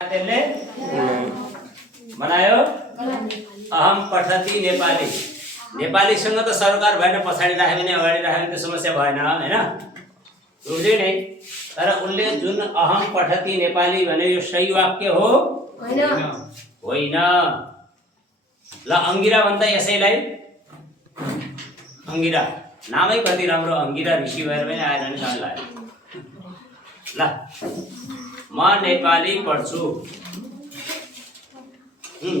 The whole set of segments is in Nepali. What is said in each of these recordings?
तेमले बनायो अहम पठती नेपाली नेपालीसँग त सरकार भएन पछाडी राख्यो भने अगाडि राख्यो भने त समस्या भएन हैन रुझ्यो नै तर उनले जुन अहम पठती नेपाली भने यो सही वाक्य हो होइन ल अंगिरा भन्दा यसैलाई अंगिरा नामै कति राम्रो अंगिरा ऋषि भएर पनि आएन नि नाम लाग्यो ल म नेपाली पढ्छु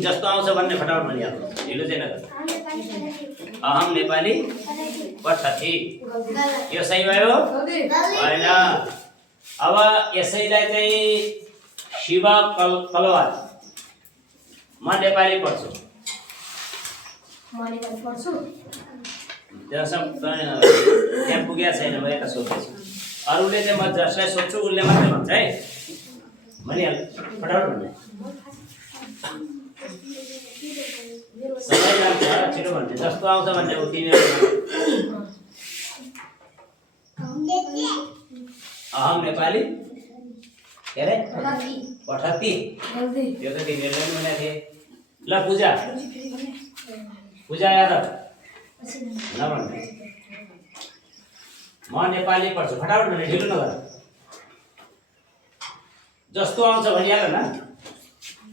जस्तो आउँछ भन्ने फटाफट भनिहाल्नु ढिलो चाहिँ नगर अहम नेपाली पठती यो सही भयो हैन अब यसैलाई चाहिँ शिवा कलवार म नेपाली पढ्छु त्यहाँ पुगेको छैन म यता सोध्दैछु अरूले चाहिँ म जसलाई सोध्छु उसले मात्रै भन्छ है भनिहाल फटाफट भन्ने समय लाग्छ छिटो भन्ने जस्तो आउँछ भन्ने उतिनै अहम नेपाली के अरे पठती यो त तिमीहरूले पनि भनेको थिए ल पूजा पूजा यादव नभन्ने म नेपाली पढ्छु फटाफट भन्ने ढिलो नगर जस्तो आउँछ भनिहाल न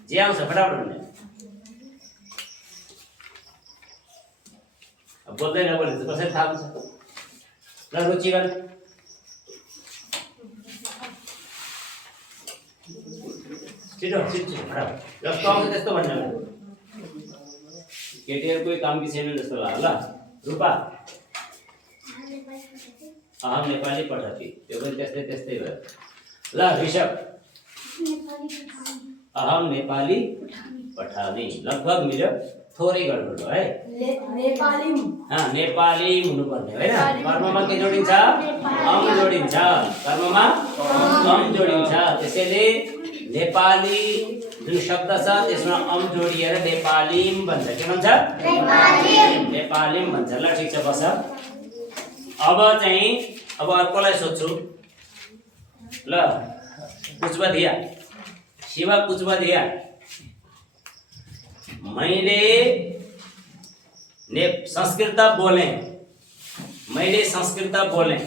जे आउँछ फटाफट भन्ने अब बोल्दै नबोल्ने त कसरी थाहा हुन्छ ल रुचिगन छिटो छिटो फटाफट जस्तो आउँछ त्यस्तो भन्ने केटीहरुकै काम कि छैन जस्तो लाग्यो ल रूपा अहम नेपाली पठती त्यो पनि त्यस्तै त्यस्तै भयो ल ऋषभ अहम नेपाली पठानी लगभग मेरो थोरै गडबड भयो है नेपाली हुनुपर्ने हैन कर्ममा के जोडिन्छ अम जोडिन्छ कर्ममा अम जोडिन्छ त्यसैले नेपाली जुन शब्द छ त्यसमा अम जोडिएर नेपालीम भन्छ के भन्छ नेपालीम भन्छ ल ठीक छ बस अब चाहिँ अब अर्कोलाई सोध्छु ल कुचबधिया शिवा कुचबधिया मैले संस्कृत बोले मैले संस्कृत बोले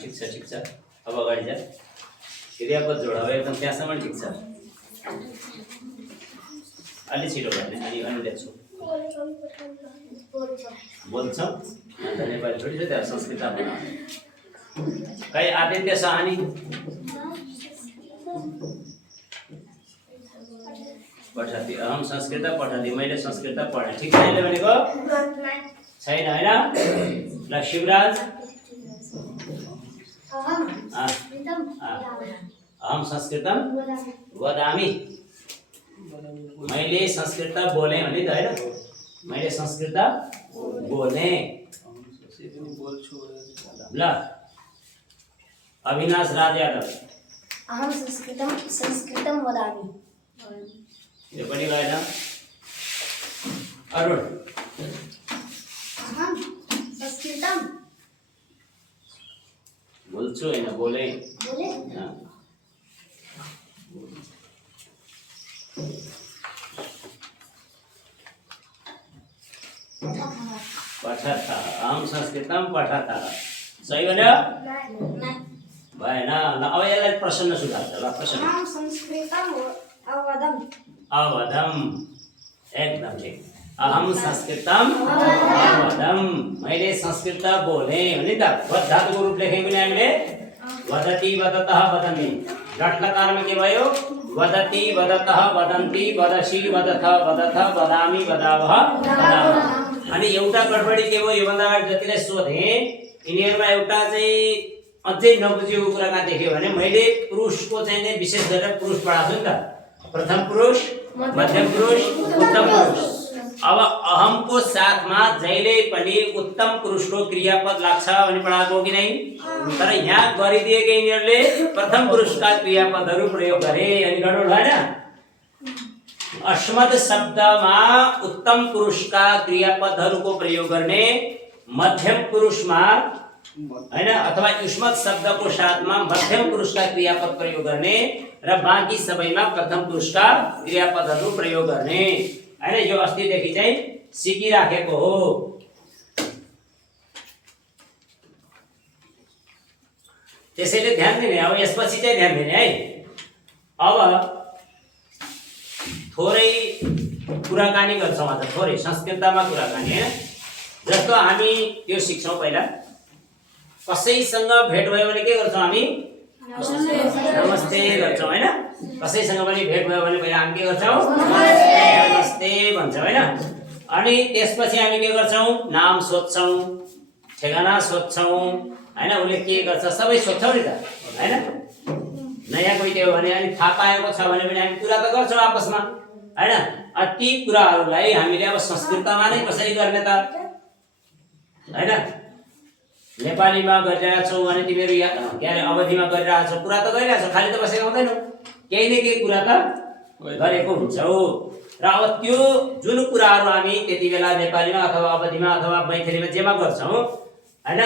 ठीक छ अब अगाडि जा क्रियापद जोडाउ एकदम त्यहाँसम्म ठिक छ अलि छिटो गर्ने अनि लेख्छु बोल्छ अन्त नेपाली छोडी छ त्यहाँ संस्कृत बनाऊ कहीँ आदित्य सहानी पठती अहम संस्कृत पठती मैले संस्कृत पढेँ ठिक छैन भनेको छैन हैन ल शिवराज अहम संस्कृतम वदामि मैले संस्कृत बोले भने त हैन मैले संस्कृत बोले ल अविनाश राज यादव अहम संस्कृतम वदामि यो पनि गएन अरुण अहम संस्कृतम बोल्छु हैन बोले पठता अहम संस्कृतम पठता सही भन्यो भएन ल अब यसलाई प्रश्न सुधार्छ ल प्रश्न अहम संस्कृतम अवदम अवदम एकदम ठीक अहम संस्कृतम अवदम मैले संस्कृत बोले भने त वद धातुको रूप लेखेको पनि हामीले वदति वदतः वदन्ति डट्लकारमा के भयो वदति वदतः वदन्ति वदसि वदथ वदथ वदामि वदावः वदामः अनि एउटा गडबडी के भयो योभन्दा अगाडि जतिलाई सोधे यिनीहरुमा एउटा चाहिँ अझै नबुझेको कुरा कहाँ देख्यो भने मैले पुरुषको चाहिँ नै विशेष गरेर पुरुष पढाएको छु नि त प्रथम पुरुष मध्यम पुरुष उत्तम पुरुष अब अहमको साथमा जहिले पनि उत्तम पुरुषको क्रियापद लाग्छ भनी पढाएको कि नै तर यहाँ गरिदिएका यिनीहरुले प्रथम पुरुषका क्रियापदहरू प्रयोग गरे अनि गडबड भएन अस्मद शब्दमा उत्तम पुरुषका क्रियापदहरूको प्रयोग गर्ने मध्यम पुरुषमा हैन अथवा युष्मत शब्दको साथमा मध्यम पुरुषका क्रियापद प्रयोग गर्ने र बाँकी सबैमा प्रथम पुरुषका क्रियापदहरू प्रयोग गर्ने हैन यो अस्तिदेखि चाहिँ सिकिराखेको हो। त्यसैले ध्यान दिने अब यसपछि चाहिँ ध्यान दिने है। अब थोरै कुराकानी गर्छौँ आज थोरै संस्कृतमा कुराकानी हैन। जस्तो हामी यो सिक्छौँ पहिला कसैसँग भेट भयो भने के गर्छौँ हामी नमस्ते गर्छौँ हैन। कसैसँग पनि भेट भयो भने पहिला हामी के गर्छौँ नमस्ते भन्छौँ हैन। अनि त्यसपछि हामी के गर्छौँ नाम सोध्छौँ ठेगाना सोध्छौँ हैन। उसले के गर्छ सबै सोध्छौँ नि त हैन। नयाँ कोही थियो भने अनि थाहा पाएको छ भने पनि हामी कुरा त गर्छौँ आपसमा हैन। ती कुराहरूलाई हामीले अब संस्कृतमा नै कसरी गर्ने त हैन। नेपालीमा गरिरहेका छौ भने तिमीहरू के अरे अवधिमा गरिरहेका छौ कुरा त गरिरहेका छौ खाली त बसेको हुँदैनौ केही न केही कुरा त गरेको हुन्छौ। र अब त्यो जुन कुराहरू हामी त्यति बेला नेपालीमा अथवा अवधिमा अथवा मैथिलीमा जेमा गर्छौँ हैन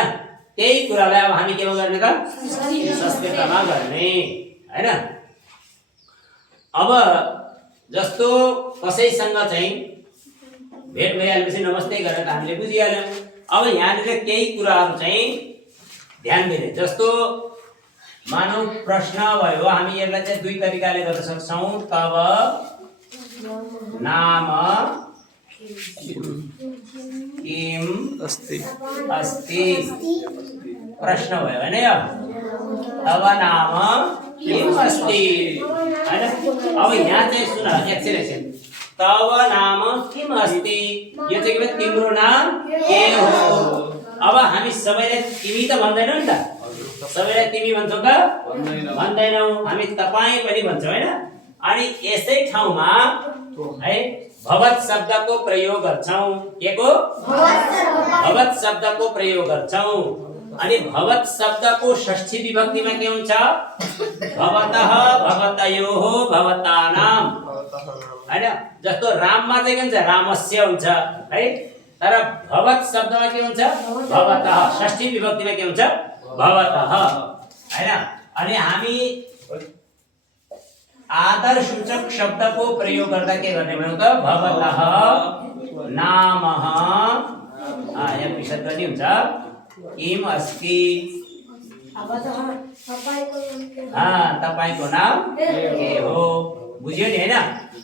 त्यही कुरालाई अब हामी केमा गर्ने त संस्कृतमा गर्ने हैन। अब जस्तो कसैसँग चाहिँ भेट भइहालेपछि नमस्ते गरेर हामीले बुझिहाल्यौँ। अब यहाँनिर केही कुराहरू चाहिँ ध्यान दिने जस्तो मानौ प्रश्न भयो हामी यसलाई चाहिँ दुई तरिकाले गर्न सक्छौँ। तब नाम किम अस्ति प्रश्न भयो भने तब नाम किम अस्ति हैन। अब यहाँ चाहिँ सुन एकछिन तब नाम किम अस्ति यो चाहिँ के भयो तिम्रो नाम के हो। अब हामी सबैले तिमी त भन्दैनौ नि त सबैलाई तिमी भन्छौ त भन्दैनौ हामी तपाई पनि भन्छौ हैन। अनि यसै ठाउँमा है भवत शब्दको प्रयोग गर्छौं। के को भवत शब्दको प्रयोग गर्छौं। अनि भवत शब्दको षष्ठी विभक्तिमा के हुन्छ भवतः भवतयोः भवतानाम हैन। जस्तो राममा चाहिँ के हुन्छ रामस्य हुन्छ है। तर भवत शब्दमा के हुन्छ भवतः षष्ठी विभक्तिमा के हुन्छ भवतः हैन। अनि हामी आदर सूचक शब्दको प्रयोग गर्दा के गर्ने भन्नु त भवतः नामः यहाँ विशेष पनि हुन्छ किम अस्ति तपाईको नाम के हो बुझ्यो नि हैन।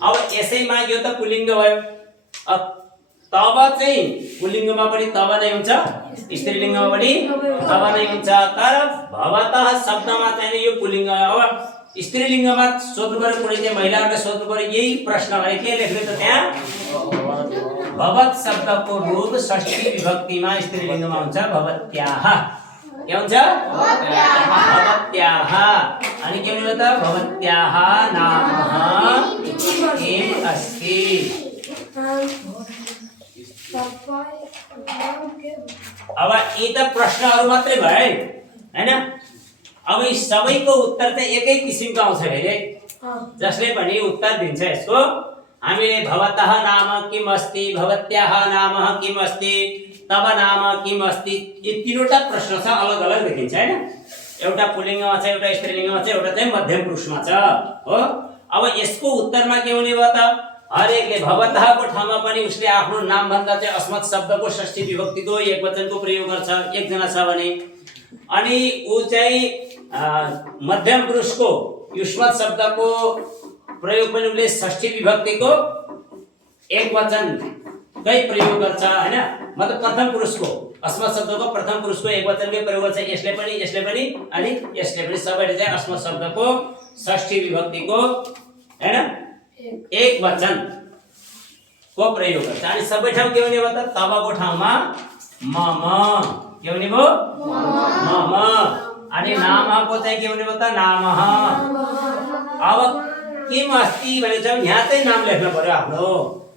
अब यसैमा यो त पुल्लिङ्ग भयो। तब चाहिँ पुल्लिङ्गमा पनि तब नै हुन्छ स्त्रीलिङ्गमा पनि तब नै हुन्छ। तर भवतः शब्दमा चाहिँ यो पुल्लिङ्ग। अब स्त्रीलिङ्गमा सोध्नु पर्यो कुनै चाहिँ महिलाहरूले सोध्नु पर्यो यही प्रश्न भने के लेख्ने त त्यहाँ भवत शब्दको रूप षष्ठी विभक्तिमा स्त्रीलिङ्गमा हुन्छ भवत्याः। के हुन्छ भवत्याः। अनि के हुन्छ त भवत्याः नामः किम अस्ति। अब यी त प्रश्नहरू मात्रै भए हैन। अब यी सबैको उत्तर चाहिँ एकै किसिमको आउँछ फेरि जसले पनि उत्तर दिन्छ यसको हामीले भवतः नाम किम अस्ति भवत्याः नाम किम अस्ति तब नाम किम अस्ति यी तीनवटा प्रश्न छ अलग अलग देखिन्छ हैन। एउटा पुल्लिङ्गमा छ एउटा स्त्रीलिङ्गमा छ एउटा चाहिँ मध्यम पुरुषमा छ हो। अब यसको उत्तरमा के हुने भयो त हरेकले भवतःको ठाउँमा पनि उसले आफ्नो नाम भन्दा चाहिँ अस्मत् शब्दको षष्ठी विभक्तिको एकवचनको प्रयोग गर्छ एकजना छ भने। अनि ऊ चाहिँ मध्यम पुरुषको युष्मत शब्दको प्रयोग पनि उसले षष्ठी विभक्तिको एकवचनकै प्रयोग गर्छ हैन। मतलब प्रथम पुरुषको अस्मत् शब्दको प्रथम पुरुषको एकवचनकै प्रयोग गर्छ यसले पनि अनि यसले पनि सबैले चाहिँ अस्मत् शब्दको षष्ठी विभक्तिको हैन एकवचन को प्रयोग गर्छ। अनि सबै ठाउँ के हुने भयो त तबको ठाउँमा मम के हुने भयो मम। अनि नामको चाहिँ के हुने भयो त नामः। अब किम अस्ति भने चाहिँ यहाँ चाहिँ नाम लेख्नु पर्यो आफ्नो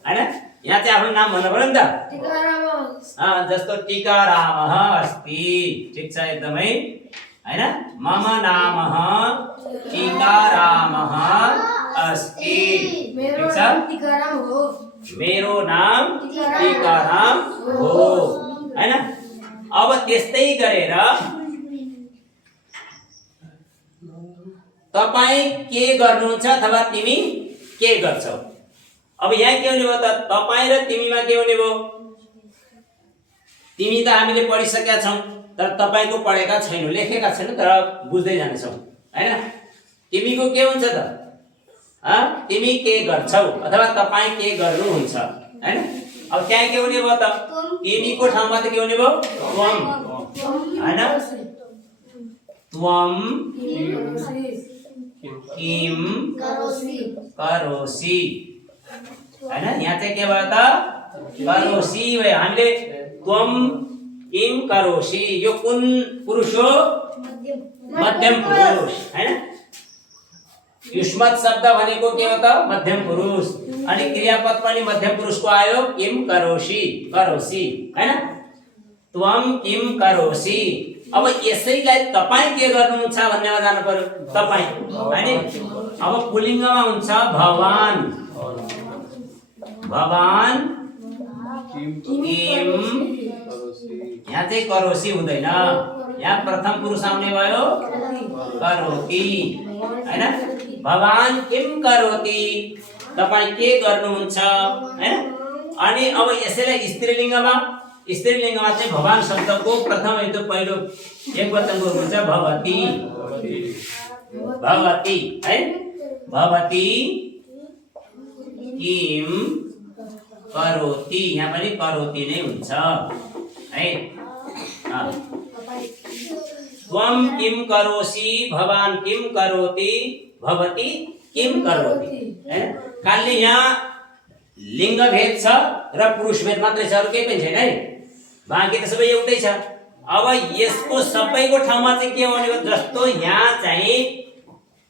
हैन। यहाँ चाहिँ आफ्नो नाम भन्नु पर्यो नि त। जस्तो टीकारामः अस्ति ठीक छ एकदमै हैन। मम नामः टीकारामः अस्ति ठीक छ मेरो नाम टीकाराम हो हैन। अब त्यस्तै गरेर तपाई के गर्नुहुन्छ अथवा तिमी के गर्छौ? अब यहाँ के हुने भयो त तपाई र तिमीमा के हुने भयो? तिमी त हामीले पढिसकेका छौं तर तपाईको पढेका छैनौ, लेखेका छैनौ तर बुझ्दै जानेछौ हैन? तिमीको के हुन्छ त? तिमी के गर्छौ अथवा तपाई के गर्नुहुन्छ हैन? अब त्यहाँ के हुने भयो त? तिमीको ठाउँमा त के हुने भयो? त्वम हैन? त्वम किम करोसि हैन? यहाँ चाहिँ के भयो त? करोसि भयो। हामीले त्वम किम करोसि यो कुन पुरुष हो? मध्यम पुरुष हैन? युष्मत शब्द भनेको के हो त? मध्यम पुरुष। अनि क्रियापद पनि मध्यम पुरुषको आयो, किम करोसि करोसि हैन? त्वम किम करोसि। अब यसैलाई तपाई के गर्नुहुन्छ भन्नेमा जानु पर्यो। तपाई हैन? अब पुलिङ्गमा हुन्छ भवान। भवान किम यहाँ चाहिँ करोसि हुँदैन, यहाँ प्रथम पुरुष आउने भयो करोति हैन? भवान किम करोति, तपाई के गर्नुहुन्छ हैन? अनि अब यसैलाई स्त्रीलिङ्गमा चाहिँ भवान शब्दको प्रथम हेतु पहिलो एकवचनको रूप हुन्छ भवति। भवति है? भवति किम करोति, यहाँ पनि करोति नै हुन्छ है। त्वम किम करोसि, भवान किम करोति, भवति किम करोति हैन? खाली यहाँ लिङ्ग भेद छ र पुरुष भेद मात्रै छ, अरु केही पनि छैन है। बाँकी त सबै एउटै छ। अब यसको सबैको ठाउँमा चाहिँ के हुने हो? जस्तो यहाँ चाहिँ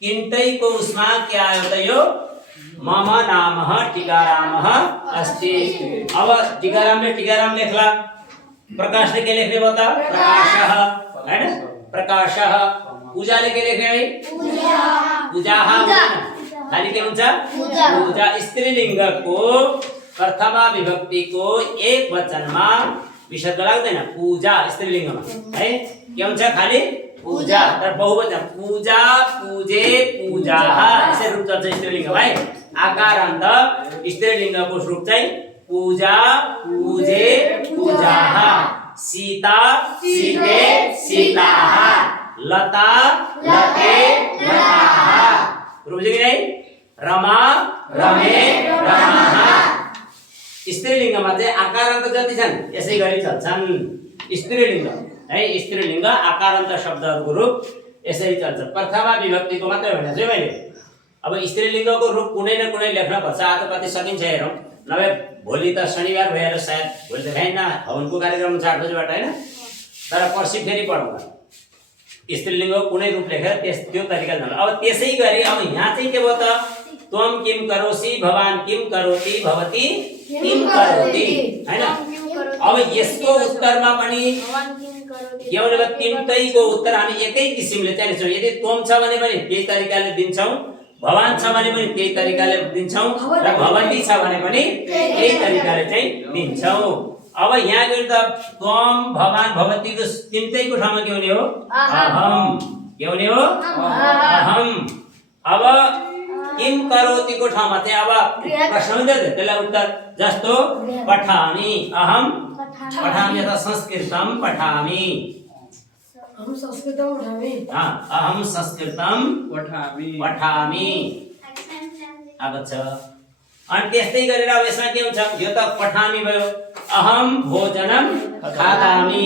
तिनटैको उसमा के आयो त? यो मम नामः टीकारामः अस्ति। अब टीकारामले टीकाराम लेख्ला, प्रकाशले के लेख्ने भयो त? प्रकाशः हैन? प्रकाशः। पूजाले के लेख्ने है? पूजाः। खाली के हुन्छ? पूजा। स्त्रीलिङ्गको प्रथमा विभक्तिको एक वचनमा विसर्ग लाग्दैन, पूजा स्त्रीलिङ्गमा है। के हुन्छ? खाली पूजा। तर बहुवचन पूजा, पूजे, पूजाः यसरी रूप चल्छ स्त्रीलिङ्गमा है। आकारान्त स्त्रीलिङ्गको रूप चाहिँ पूजा, पूजे, पूजाः। सीता, सीते, सीताः। लता, लते, लताः। रूप चाहिँ है। रमा, रमे, रमाः। स्त्रीलिङ्गमा चाहिँ आकारान्त जति छन् यसै गरी चल्छन्। स्त्रीलिङ्ग है, स्त्रीलिङ्ग आकारान्त शब्दहरूको रूप यसरी चल्छ। प्रथमा विभक्तिको मात्रै भनेको छु मैले। अब स्त्रीलिङ्गको रूप कुनै न कुनै लेख्न पर्छ। आज कति सकिन्छ हेरौँ, नभए भोलि त शनिबार भएर सायद भोलि त भ्याइन्न, हवनको कार्यक्रम 8 बजेबाट हैन? तर पर्सि फेरि पढौँला स्त्रीलिङ्गको कुनै रूप लेखेर त्यो तरिकाले जानु। अब त्यसै गरी अब यहाँ चाहिँ के भयो त? त्वम किम करोसि, भवान किम करोति, भवति किम करोति हैन? अब यसको उत्तरमा पनि के हुने भयो? तिनटैको उत्तर हामी एकै किसिमले चाहिँ दिन्छौँ। यदि त्वम छ भने पनि त्यही तरिकाले दिन्छौँ, भवान छ भने पनि त्यही तरिकाले दिन्छौँ, र भवति छ भने पनि त्यही तरिकाले चाहिँ दिन्छौँ। अब यहाँ गएर त त्वम, भवान, भवतिको तिनटैको ठाउँमा के हुने हो? अहम। के हुने हो? अहम। अब किम करोतिको ठाउँमा चाहिँ अब प्रश्न हुँदैन, त्यसलाई उत्तर जस्तो पठामि। अहम पठामि अथवा संस्कृतं पठामि। अहम संस्कृतं पठामि। अहम संस्कृतं पठामि। आगच्छ। अनि त्यस्तै गरेर अब यसमा के हुन्छ? यो त पठामि भयो। अहम भोजनं खादामि,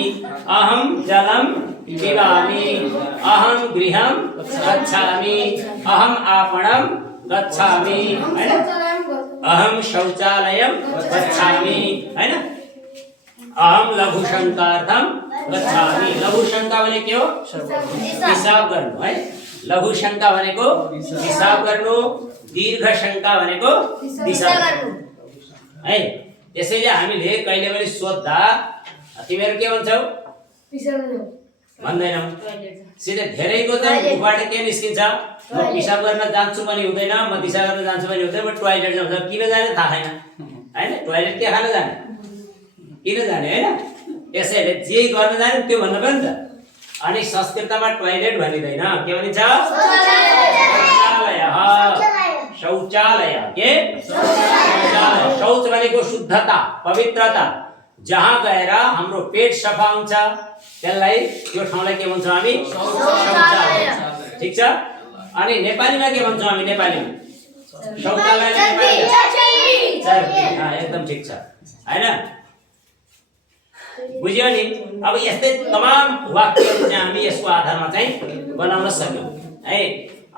अहम जलं पिबामि, अहम गृहं गच्छामि, अहम आपणं गच्छामि हैन? अहम शौचालयं गच्छामि हैन? अहम लघुशङ्कार्थं गच्छामि। लघुशङ्का भने के हो? हिसाब गर्नु है। लघुशङ्का भनेको हिसाब गर्नु, दीर्घ शङ्का भनेको दिशा गर्नु है। त्यसैले हामीले कहिले पनि सोध्दा तिमीहरू के भन्छौ? भन्दैनौ। सिधै धेरैको चाहिँ मुखबाट के निस्किन्छ? म पिसाब गर्न जान्छु पनि हुँदैन, म दिशा गर्न जान्छु पनि हुँदैन, म टोयलेट जान्छु। किन जाने थाहा छैन हैन? टोयलेट के खान जाने? किन जाने हैन? यसैले जे गर्न जाने त्यो भन्नु पर्यो नि त अनि संस्कृतमा टोयलेट भनिदैन के भनिन्छ शौचालय के शौचालय शौच भनेको शुद्धता पवित्रता जहाँ गएर हाम्रो पेट सफा हुन्छ त्यसलाई त्यो ठाउँलाई के भन्छौँ हामी शौचालय ठीक छ अनि नेपालीमा के भन्छौँ हामी नेपालीमा शौचालयलाई नेपालीमा एकदम ठीक छ हैन बुझ्यो नि अब यस्तै तमाम वाक्यहरू चाहिँ हामी यसको आधारमा चाहिँ बनाउन सक्यौं है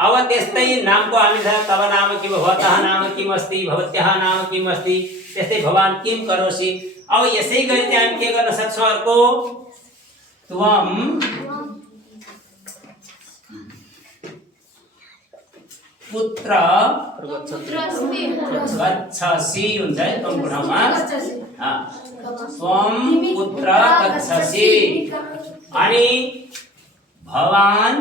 अब त्यस्तै नामको हामी तब नाम किम भवतः नाम किम अस्ति भवत्यः नाम किम अस्ति त्यस्तै भवान किम करोसि अब यसै गरी चाहिँ हामी के गर्न सक्छौं अर्को त्वम पुत्र गच्छसि हुन्छ है त्वमको ठाउँमा त्वम पुत्र गच्छसि अनि भवान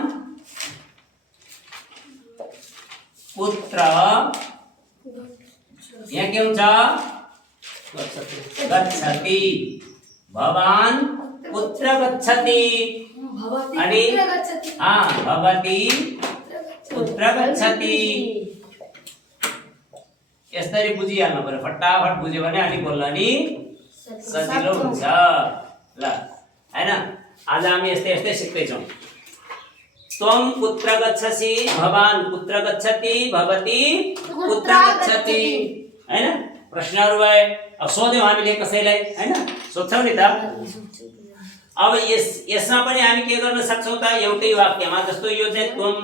पुत्र यहाँ के हुन्छ गच्छति भवान पुत्र गच्छति अनि भवती पुत्र गच्छति यसरी बुझिहाल्नु पर्यो फटाफट बुझ्यो भने अनि बोल्न नि सजिलो हुन्छ ल हैन आज हामी यस्तै यस्तै सिक्दै छौं त्वम पुत्र गच्छसि भवान पुत्र गच्छति भवती पुत्र गच्छति हैन प्रश्नहरु भए अब सोध्यौं हामीले कसैलाई हैन सोध्छौं नि त अब यसमा पनि हामी के गर्न सक्छौं त एउटै वाक्यमा जस्तो यो चाहिँ त्वम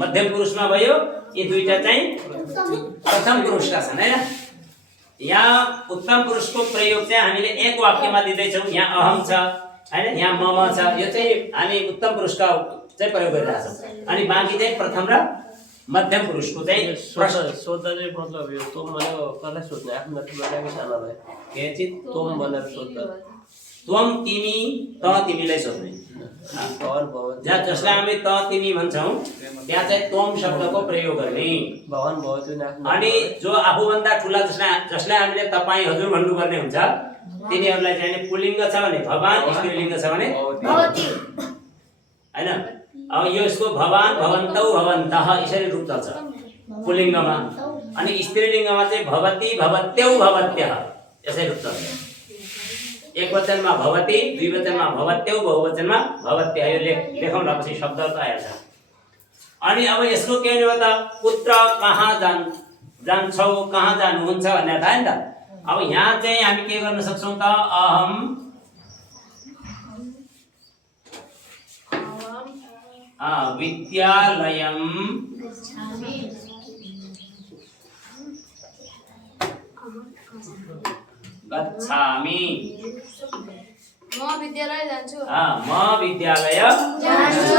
मध्यम पुरुषमा भयो यी दुईटा चाहिँ प्रथम पुरुषका छन् हैन यहाँ उत्तम पुरुषको प्रयोग चाहिँ हामीले एक वाक्यमा दिँदै छौं यहाँ अहम छ हैन यहाँ मम छ यो चाहिँ हामी उत्तम पुरुषका चाहिँ प्रयोग गरिरहेका छौं अनि बाँकी चाहिँ प्रथम र मध्यम पुरुषको चाहिँ सोध्दै मतलब यो तुम भनेको कसलाई सोध्ने आफ्नो मान्छेलाई सानालाई के चाहिँ तुम भनेर सोध्दा त्वम तिमी त तिमीलाई सोध्ने जहाँ जसलाई हामी त तिमी भन्छौं त्यहाँ चाहिँ त्वम शब्दको प्रयोग गर्ने भवन भवती अनि जो आफूभन्दा ठुला जसलाई हामीले तपाई हजुर भन्नुपर्ने हुन्छ तिनीहरूलाई चाहिँ पुल्लिङ्ग छ भने भवान स्त्रीलिङ्ग छ भने भवती हैन अब यो यसको भवान भवन्तौ भवन्तः यसरी रूप चल्छ पुल्लिङ्गमा अनि स्त्रीलिङ्गमा चाहिँ भवती भवत्यौ भवत्यः यसरी रूप चल्छ एक वचनमा भवती दुई वचनमा भवत्यौ बहुवचनमा भवत्यः यो लेखौँला पछि शब्दहरु त आइहाल्छ अनि अब यसको के हो त पुत्र कहाँ जान्छौ कहाँ जानुहुन्छ भन्ने थाहा नि त अब यहाँ चाहिँ हामी के गर्न सक्छौं त अहम विद्यालयम गच्छामि म विद्यालय जान्छु म विद्यालय जान्छु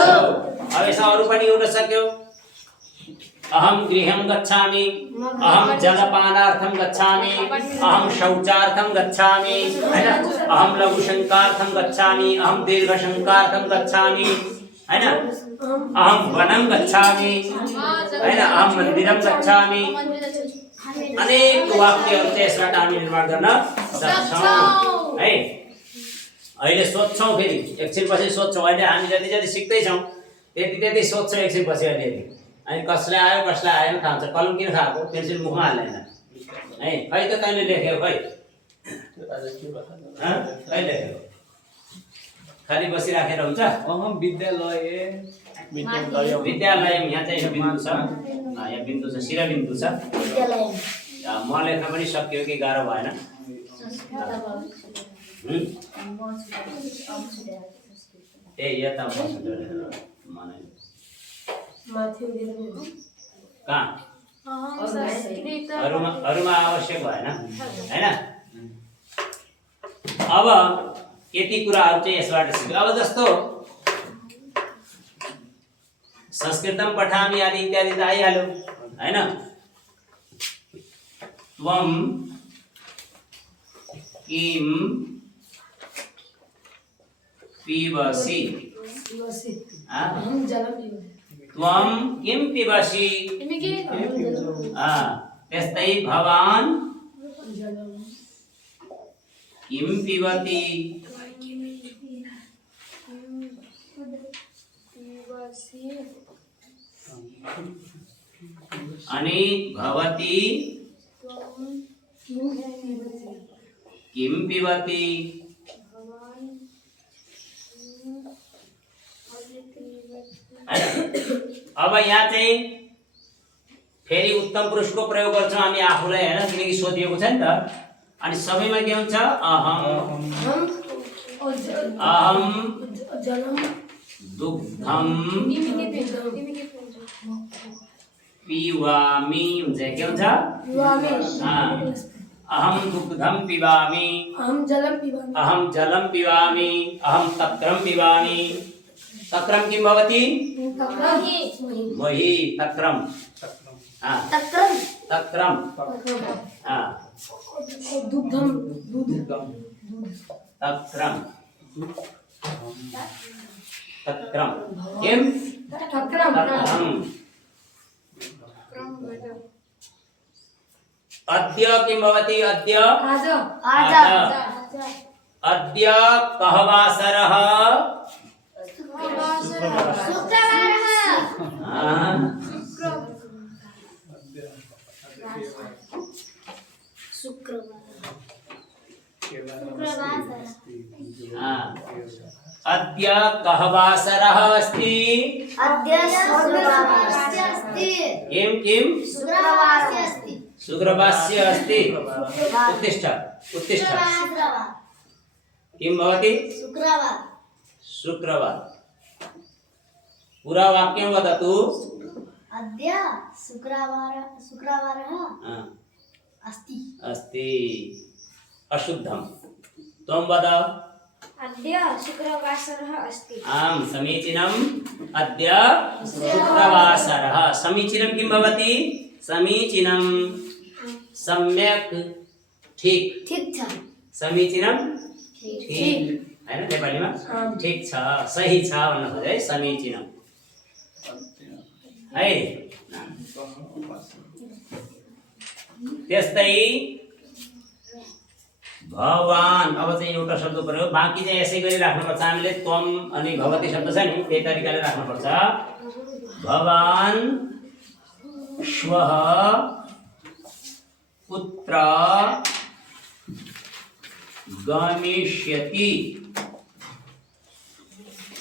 अब यसमा अरु पनि हुन सक्यो अहम गृहं गच्छामि अहम जलपानार्थं गच्छामि अहम शौचार्थं गच्छामि हैन अहम लघुशंकार्थं गच्छामि अहम दीर्घशंकार्थं गच्छामि हैन अहम वनं गच्छामि हैन अहम मन्दिरं गच्छामि अनेक वाक्यहरु चाहिँ यसबाट हामी निर्माण गर्न सक्छौं है अहिले सोध्छौं फेरि एकछिन पछि सोध्छौं अहिले हामी जति जति सिक्दै छौं त्यति सोध्छौं एकछिन पछि अलिअलि अनि कसलाई आयो थाहा हुन्छ कलम किन खाएको पेन्सिल मुखमा हाल्दैन है खै त तैँले लेख्यौ खै खै लेख्यौ खाली बसिराखेर हुन्छ अहम विद्यालय विद्यालय यहाँ चाहिँ यो बिन्दु छ यहाँ बिन्दु छ शिरबिन्दु छ म लेख्न पनि सक्यो कि गाह्रो भएन ए यता कहाँ अरूमा आवश्यक भएन हैन अब यति कुराहरु चाहिँ यसबाट सिक्यो अब जस्तो संस्कृतम पठामि आदि इत्यादि त आइहाल्यो हैन त्वम किम पिबसि त्वम किम पिबसि त्यस्तै भवान किम पिबति पिबसि अनि भवती त्वं किं पिबति भवान् अब यहाँ चाहिँ फेरि उत्तम पुरुषको प्रयोग गर्छौँ हामी आफूलाई हैन किनकि सोधिएको छ नि त अनि सबैमा के हुन्छ अहम अहम जलम दुग्धम तिमी के पिउँछौ पिबामि हुन्छ के हुन्छ पिबामि अहम दुग्धम पिबामि अहम जलम पिबामि अहम जलम पिबामि अहम तक्रम पिबामि तक्रम किं भवति मही तक्रम तक्रम तक्रम दुग्धम तक्रम तक्रम किं तक्रम तक्रम अद्य किं भवति अद्य आज आज अद्य कः वासरः अद्य कः वासरः अस्ति किं किं शुक्रवास्य अस्ति उत्तिष्ठ उत्तिष्ठ किं भवति शुक्रवार पूरा वाक्यं वदतु अद्य शुक्रवारः अस्ति अस्ति अशुद्धं त्वं वद अद्य शुक्रवासरः अस्ति आं समीचीनम् अद्य शुक्रवासरः समीचीनं किं भवति समीचीनं सम्यक् ठीक ठीक छ समीचीनं ठीक हैन नेपालीमा ठीक छ सही छ भन्न खोजे है समीचीनं है त्यस्तै भगवान अब चाहिँ एउटा शब्द प्रयोग बाँकी चाहिँ यसै गरी राख्नुपर्छ हामीले त्वम अनि भगवती शब्द छ नि त्यही तरिकाले राख्नुपर्छ भगवान श्वः पुत्र गमिष्यति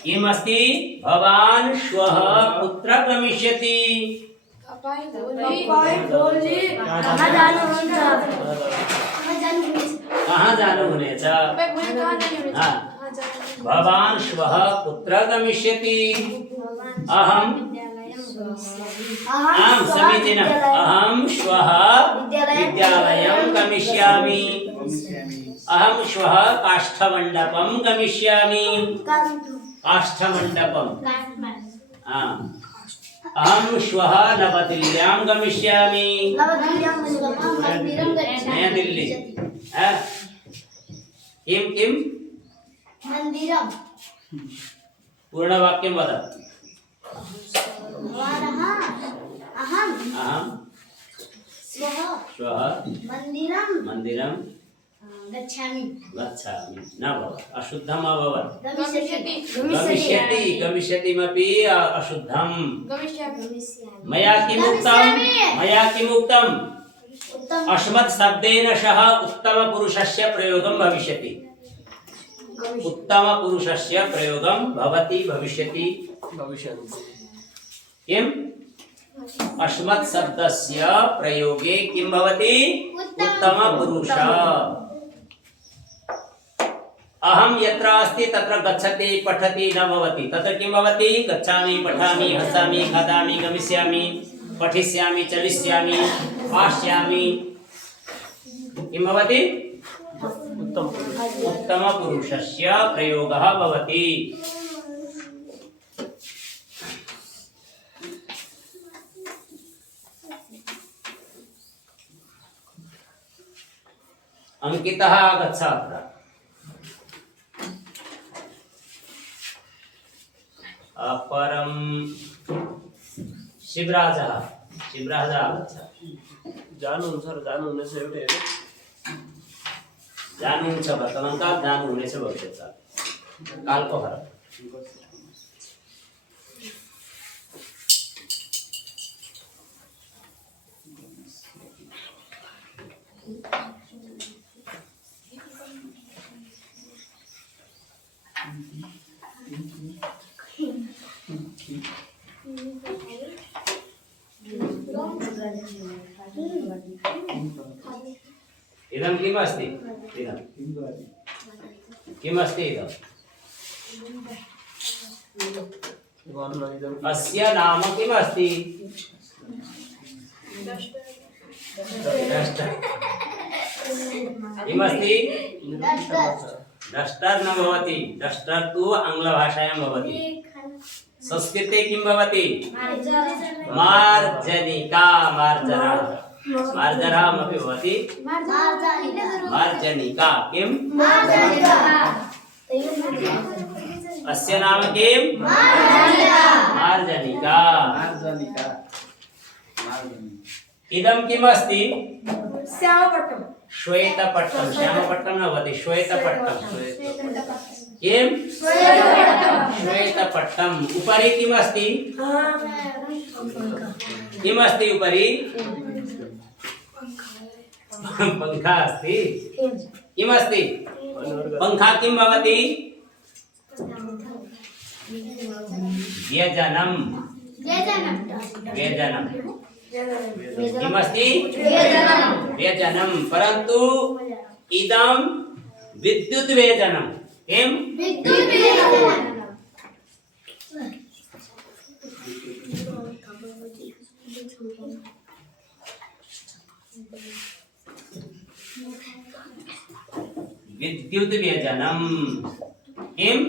किमस्ति भवान श्वः पुत्र गमिष्यति कहाँ जानुहुनेछ भवान श्वः कुत्र गमिष्यति अहम आम समीचीनम् अहम श्वः विद्यालयं गमिष्यामि अहम श्वः काष्ठमण्डपं गमिष्यामि काष्ठमण्डपं अहम श्वः नवदिल्ल्यां गमिष्यामि नया दिल्ली किं किं मन्दिरं पूर्णवाक्यं वद अहं श्वः मन्दिरं गच्छामि न भवति अशुद्धम् अभवत् गमिष्यति गमिष्यतिमपि अशुद्धं गमिष्यामि मया किमुक्तम् अस्मत् शब्देन सह उत्तमपुरुषस्य प्रयोगं भविष्यति उत्तमपुरुषस्य प्रयोगं भवति भविष्यति किम् अस्मत् शब्दस्य प्रयोगे किं भवति उत्तमपुरुष अहम यत्र अस्ति तत्र गच्छति पठति न भवति तत्र किं भवति गच्छामि पठामि हसामि खादामि गमिष्यामि पठिष्यामि चलिष्यामि पास्यामि किं भवति उत्तमपुरुषस्य प्रयोगः भवति अंकितः गच्छ अत्र अपरं शिवराजः आगच्छ जानुहुन्छ र जानुहुनेछ एउटै हो जानुहुन्छ वर्तमानकाल जानुहुनेछ भविष्यकाल कालको फरक इदं किम् अस्ति इदं किम् अस्ति इदं वर्णम् इदं अस्य नाम किम् अस्ति डस्टर किम् अस्ति डस्टर न भवति डस्टर तु आङ्ग्लभाषायां भवति संस्कृते किं भवति मार्जनिका मार्जना मार्जनमपि भवति मार्जनिका किम् अस्य नाम किम् मार्जनिका इदं किम् अस्ति श्यामपट्टम श्वेतपट्टं श्यामपट्टं न भवति श्वेतपट्टं किम् श्वेतपट्टम् उपरि किम् अस्ति किम् अस्ति उपरि पंखा अस्ति किम् अस्ति पंखा किं भवति व्यजनं व्यजनं किम् अस्ति व्यजनं परन्तु इदं विद्युत् व्यजनं किम् विद्युत् व्यजनं किम्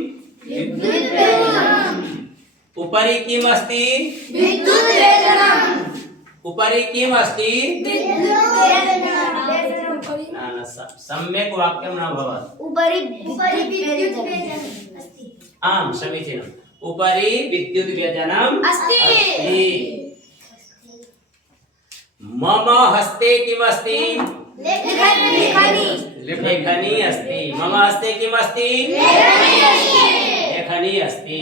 उपरि किम् अस्ति उपरि किम् अस्ति न सम्यक् वाक्यं न भवति आम् समीचीनम् उपरि विद्युत् व्यजनम् अस्ति मम हस्ते किम् अस्ति लेखनी अस्ति मम हस्ते किम् अस्ति लेखनी अस्ति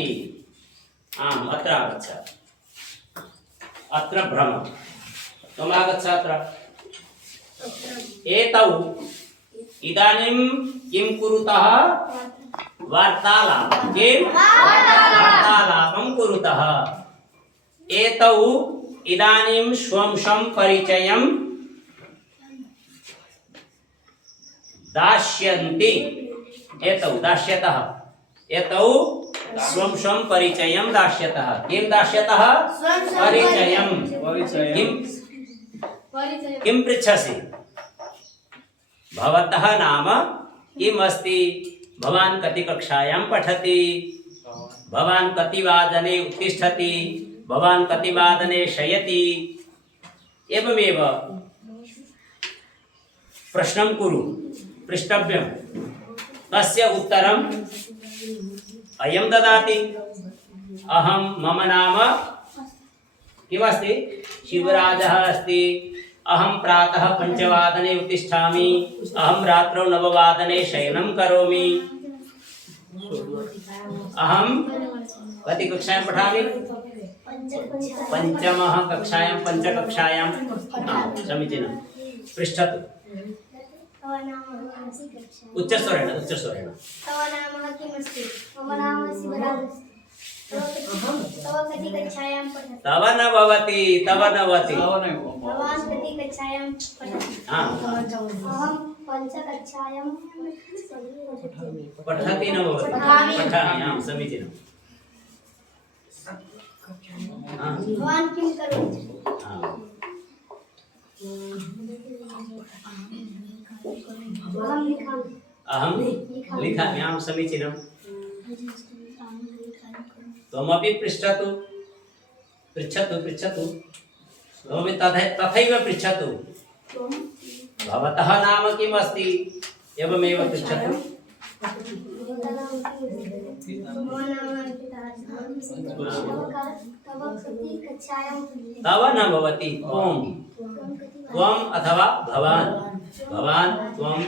आम् अत्र आगच्छ अत्र भ्रम त्वम् आगच्छ अत्र एतौ इदानीं किं कुरुतः वार्तालापं किं वार्तालापं कुरुतः एतौ इदानीं स्वं परिचयं दास्यन्ति एतौ दास्यतः एतौ स्वं परिचयं दास्यतः किं दास्यतः परिचयं किं पृच्छसि भवतः नाम किम् अस्ति भवान् कति कक्षायां पठति भवान् कति वादने उत्तिष्ठति भवान् कति वादने शयति एवमेव प्रश्नं कुरु पृष्टव्यं तस्य उत्तरम् अयं ददाति अहं मम नाम किमस्ति शिवराजः अस्ति अहं प्रातः 5 वादने उत्तिष्ठामि अहं रात्रौ 9 वादने शयनं करोमि अहं कति कक्षायां पठामि पंचमः कक्षायां पंचकक्षायां समीचीनं पृच्छतु उच्चस्वरेण तव नाम किमस्ति मम नाम शिवराजः तव कति कक्षायां पठति तव न भवति भवान् कति कक्षायां पठति अहं 5 कक्षायां पठति न भवति पठामि आं समीचीनं भवान् किं करोति अहं लिखामि आं समीचीनं त्वमपि पृच्छतु त्वमपि तथैव पृच्छतु भवतः नाम किम् अस्ति एवमेव पृच्छतु तव न भवति त्वम् अथवा भवान् त्वम्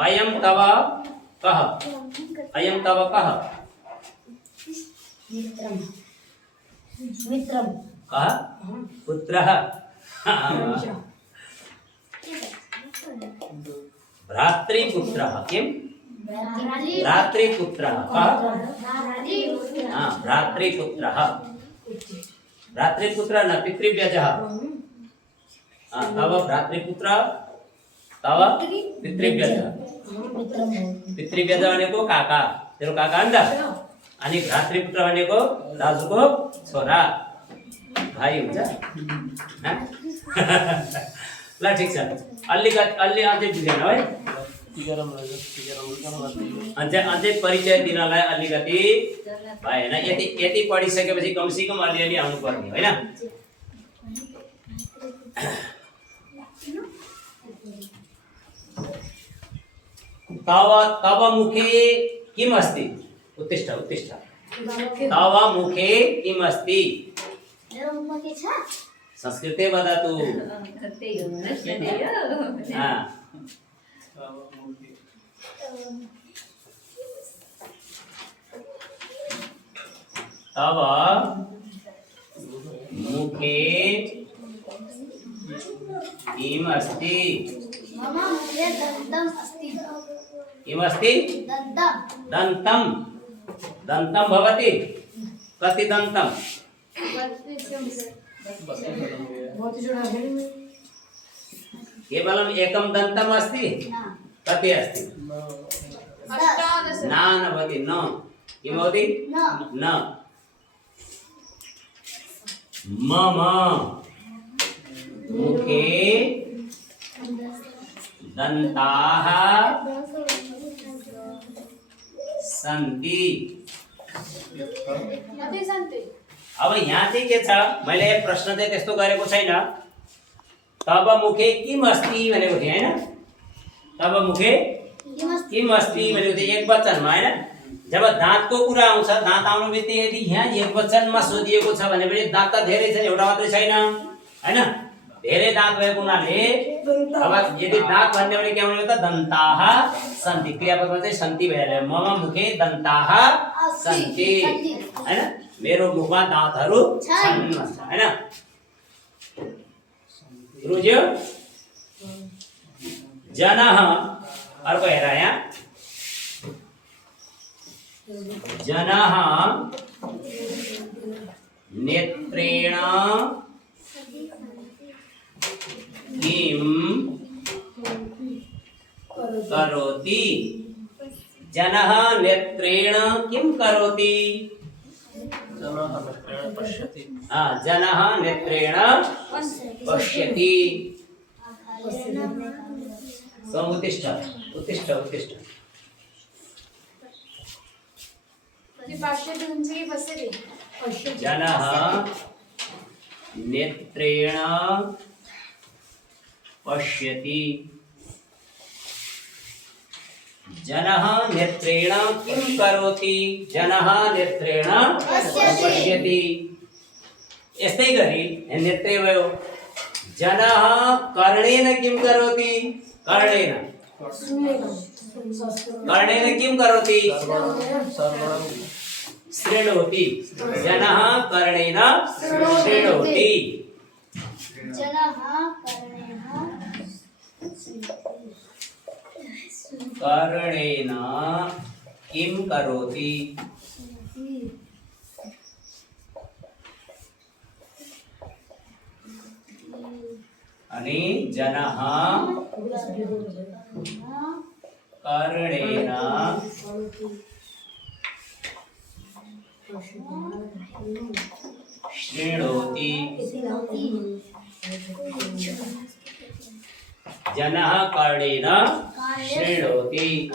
अयं तव कः कः पुत्रः भ्रातृपुत्रः किं भ्रातृपुत्रः कः भ्रातृपुत्रः न पितृव्यजः तव भ्रातृपुत्र तव पितृव्यज पितृव्यज भनेको काका तेरो काका नि त अनि भ्रातृपुत्र भनेको दाजुको छोरा भाइ हुन्छ ल ठीक छ अलि अझै बुझेन है अझै परिचय दिनलाई अलिकति भएन यति पढिसकेपछि कमसेकम अलिअलि आउनु पर्ने होइन तव मुखे किम अस्ति उत्तिष्ठ तव मुखे किम अस्ति मेरो मुखमा के छ संस्कृते वदतु तव मुखे किम अस्ति मम मुखे दन्तम् अस्ति किम अस्ति दन्तं भवति कति दन्तं केवलम् एकं दन्तम् अस्ति कति अस्ति न भवति न किं भवति न मम मुखे दन्ताः सन्ति अब यहाँ चाहिँ के छ मैले प्रश्न चाहिँ त्यस्तो गरेको छैन तब मुखे किम अस्ति भनेको थिएँ हैन तब मुखे किम अस्ति भनेको थिएँ एक वचनमा हैन जब दाँतको कुरा आउँछ दाँत आउनु बित्तिकै यदि यहाँ एक वचनमा सोधिएको छ भने पनि दाँत त धेरै छ एउटा मात्रै छैन हैन धेरै दाँत भएको हुनाले अब यदि दाँत भन्ने भने के आउने त दन्ताः सन्ति क्रियापदमा चाहिँ सन्ति भइहाल्यो मम मुखे दन्ताः सन्ति हैन मेरो मुखमा दाँतहरू छन् भन्छ हैन बुझ्यो जनः अर्को हेर यहाँ जनः नेत्रेण किम करोति जनः नेत्रेण किम करोति जनः नेत्रेण पश्यति उत्तिष्ठ उत्तिष्ठ उत्तिष्ठ जनः नेत्रेण पश्यति जनः नेत्रेण किं करोति जनः नेत्रेण पश्यति यस्तै गरी नेत्रे भयो जनः कर्णेन किं करोति कर्णेन किं करोति शृणोति जनः कर्णेन शृणोति कर्णेन किं करोति अनि जनः कर्णेन शृणोति जनः कर्णेन शृणोति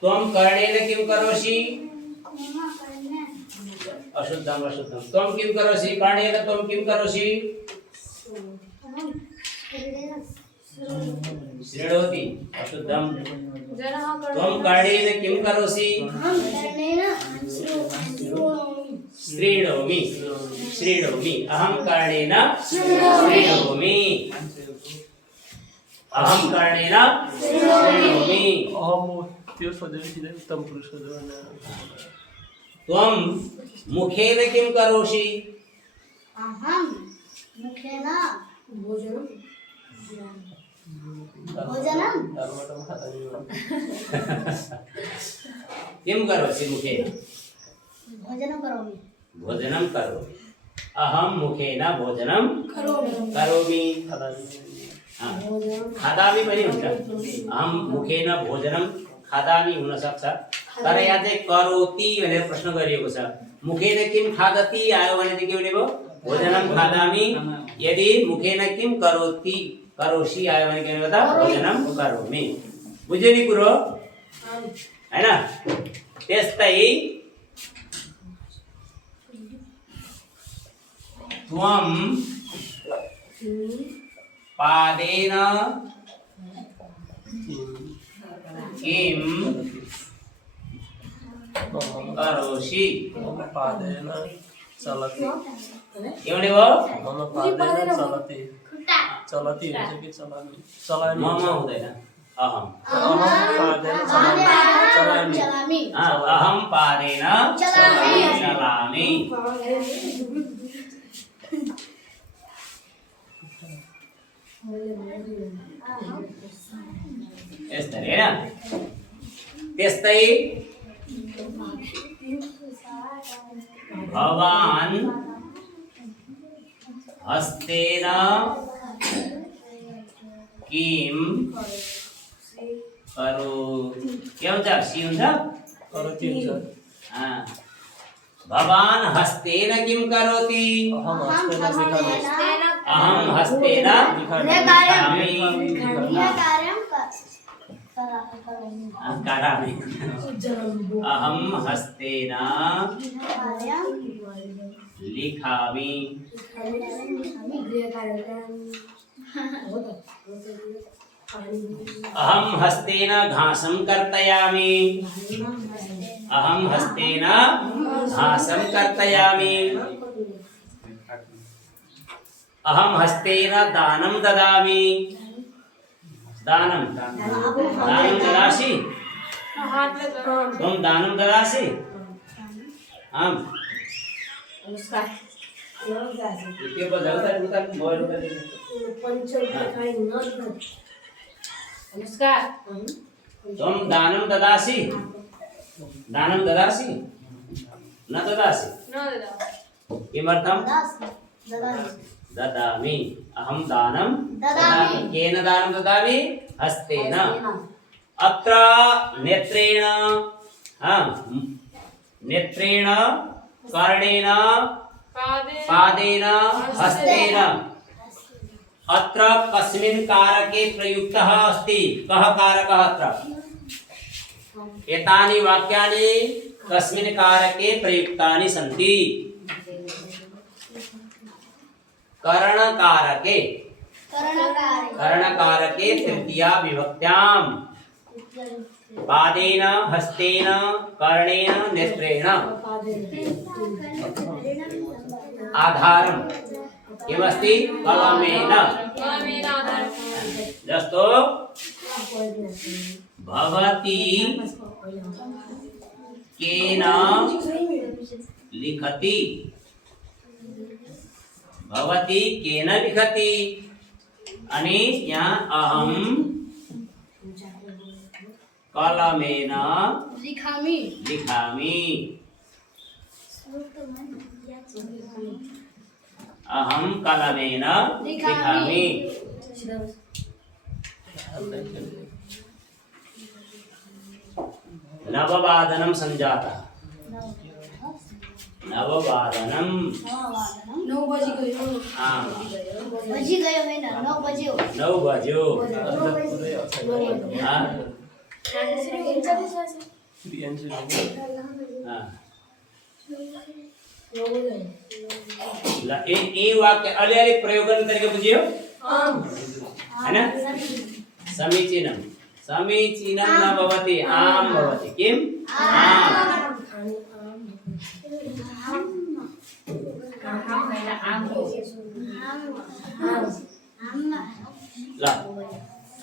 त्वं कर्णेन किं करोषि अशुद्धम् अशुद्धम् त्वं किं करोषि कर्णेन त्वं किं करोषि शृणोति अशुद्धम् त्वं कर्णेन किं करोषि श्रीणोमि श्रीणोमि अहं कर्णेन श्रीणोमि अहं कर्णेन श्रीणोमि त्वं मुखेन किं करोषि अहं मुखेन भोजनं किं करोषि मुखेन भोजनं करोमि भोजनं करोमि अहम मुखेन भोजनं करोमि खादामि पनि हुन्छ अहम मुखेन भोजनं खादामि हुन सक्छ तर यहाँ चाहिँ करोति भनेर प्रश्न गरिएको छ मुखेन किम खादति आयो भने चाहिँ के हुने भयो भोजनं खादामि यदि मुखेन किम करोति करोषि आयो भने के हुने त भोजनं करोमि बुझ्यो नि कुरो हैन त्यस्तै त्वं पादेन किं करोषि मम पादेन चलति के भने भयो मम पादेन चलति चलति हुन्छ कि चलामि चलामि मम हुँदैन अहम अहम पादेन चलामि चलामी अहम पादेन चलामि चलामि यस्तै हैन त्यस्तै भवान् हस्तेन किम करो के हुन्छ सी हुन्छ करोति हुन्छ भवान् हस्तेन किम करोति अहम हस्तेन लिखामि अहम हस्तेन लिखामि करामि अहम हस्तेन लिखामि अहम हस्तेन घासं कर्तयामि अहम हस्तेन घासं कर्तयामि अहम हस्तेन दानं ददामि दानं ददासि त्वं दानं ददासि आम् के बजाऊ तर उता मोबाइल उता त्वं दानं ददासि दानं ददासि न ददासि किमर्थं ददामि अहं दानं ददामि केन दानं ददामि हस्तेन अत्र नेत्रेण नेत्रेण कर्णेन पादेन हस्तेन अत्र कस्मिन् कारके प्रयुक्तः अस्ति कः कारकः अत्र एतानि वाक्यानि कस्मिन् कारके प्रयुक्तानि सन्ति करणकारके करणकारके तृतीया विभक्त्यां पादेन हस्तेन कर्णेन नेत्रेण आधारं किमस्ति कलमेन जस्तो भवती केन लिखति भवती केन लिखति अनि यहाँ अहम कलमेन लिखामी लिखामि अहम कलमेन लिखामि नववादनं संजातः नववादनं 9 बजी गयो बजी गयो हैन 9 बज्यो 9 बज्यो ल यी वाक्य अलिअलि प्रयोग गर्ने तरिका बुझ्यो हैन समीचीनं समीचीनं न भवति आम भवति किम आम ल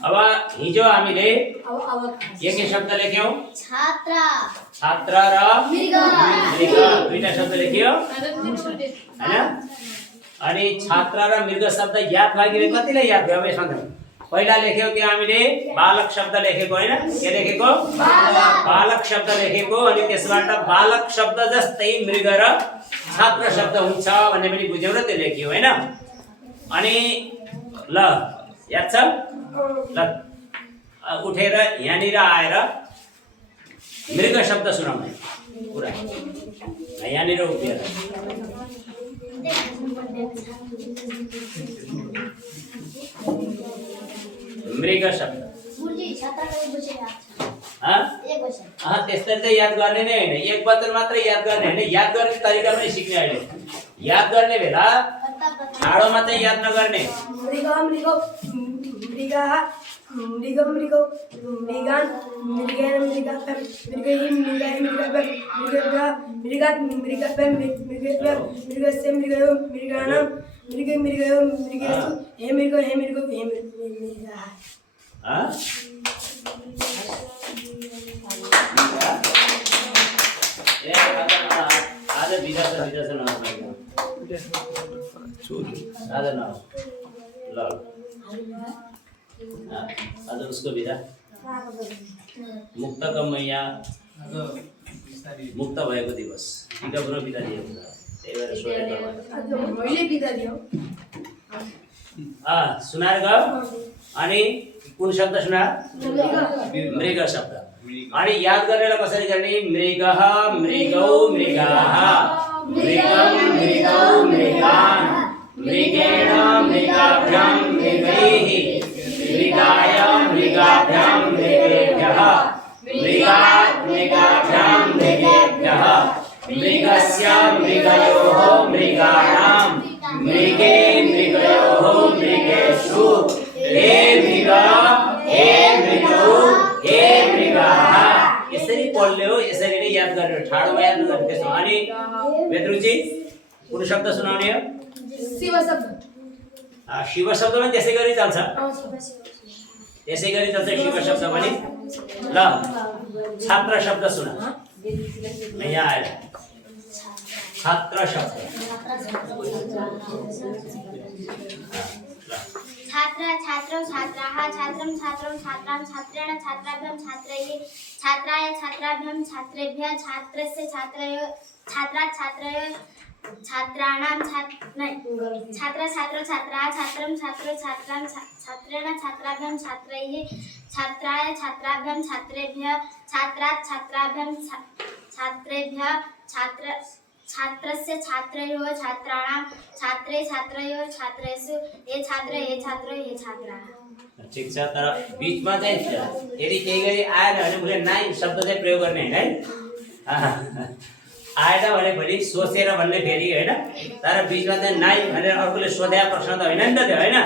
अब हिजो हामीले के शब्द लेख्यौं छात्र छात्र र मृग मृग दुईटा शब्द लेख्यो हैन अनि छात्र र मृग शब्द याद लाग्यो कतिलाई याद भयो यसमा पहिला लेख्यौ कि हामीले बालक शब्द लेखेको हैन के लेखेको बालक शब्द लेखेको अनि त्यसबाट बालक शब्द जस्तै मृग र छात्र शब्द हुन्छ भन्ने पनि बुझ्यौ र त्यो लेख्यौ हैन अनि ल याद छ ल उठेर यहाँनिर आएर मृग शब्द सुनाउने कुरा यहाँनिर उभिएर मृग शब्द गुरुजी छात्राको बुझे याद छ एक वचन त्यसरी चाहिँ याद गर्ने नै हैन एक वचन मात्र याद गर्ने हैन याद गर्ने तरिका पनि सिक्ने अहिले याद गर्ने बेला ठाडोमा चाहिँ याद नगर्ने मृग मृग मृगः मृग मृग मृगान् मृगेण मृगः मृगैः मृगाय मृगः मृगात् मृगः मृगेभ्यः मृगस्य मृगयो मृगाणां मृगयो मृगेषु हे मृग मृगः आज विधा आज न ल आज उसको विधा मुक्तक मैया मुक्त भएको दिवस टिकापुर विधा दिएको छ त्यही भएर सोधेको मैले बिदा दियो सुनाएर गयो अनि कुन शब्द सुना मृग शब्द अनि याद गरेर कसरी गर्ने मृगः मृगौ मृगाः मृगं मृगौ मृगान् मृगेण मृगाभ्यां मृगैः मृगाय मृगाभ्यां मृगेभ्यः मृगात् मृगाभ्यां मृगेभ्यः मृगस्य मृगयोः मृगाणां मृगे मृगयोः मृगेषु हे मृग हे मृगौ हे मृगाः यसरी पढ्ले हो यसरी नै याद गर्नु ठाडोमा याद गर्नु त्यसो अनि वेदरुचि कुन शब्द सुनाउने हो शिव शब्द शिव शब्द पनि त्यसै गरी चल्छ त्यसै गरी चल्छ शिव शब्द पनि ल छात्र शब्द सुना यहाँ आएर छात्र शब्द छात्र छात्रौ छात्राः छात्रं छात्रौ छात्रां छात्रेण छात्राभ्यां छात्रैः छात्राय छात्राभ्यां छात्रेभ्यः छात्रस्य छात्रयोः छात्रात् छात्रयोः छात्राणां छात्र छात्रौ छात्राः छात्रं छात्रौ छात्रां छात्रेण छात्राभ्यां छात्रैः छात्राय छात्राभ्यां छात्रेभ्यः छात्रात् छात्राभ्यां छात्रेभ्यः छात्रस्य छात्रयोः छात्राणां छात्रे छात्रयोः छात्रेषु हे छात्र हे छात्र हे छात्राः ठिक छ तर बीचमा चाहिँ यदि केही गरी आएन भने उसले नाइ शब्द चाहिँ प्रयोग गर्ने हैन आएन भने भोलि सोचेर भन्ने फेरि हैन तर बीचमा चाहिँ नाइ भनेर अर्कोले सोधेको प्रश्न त होइन नि त त्यो हैन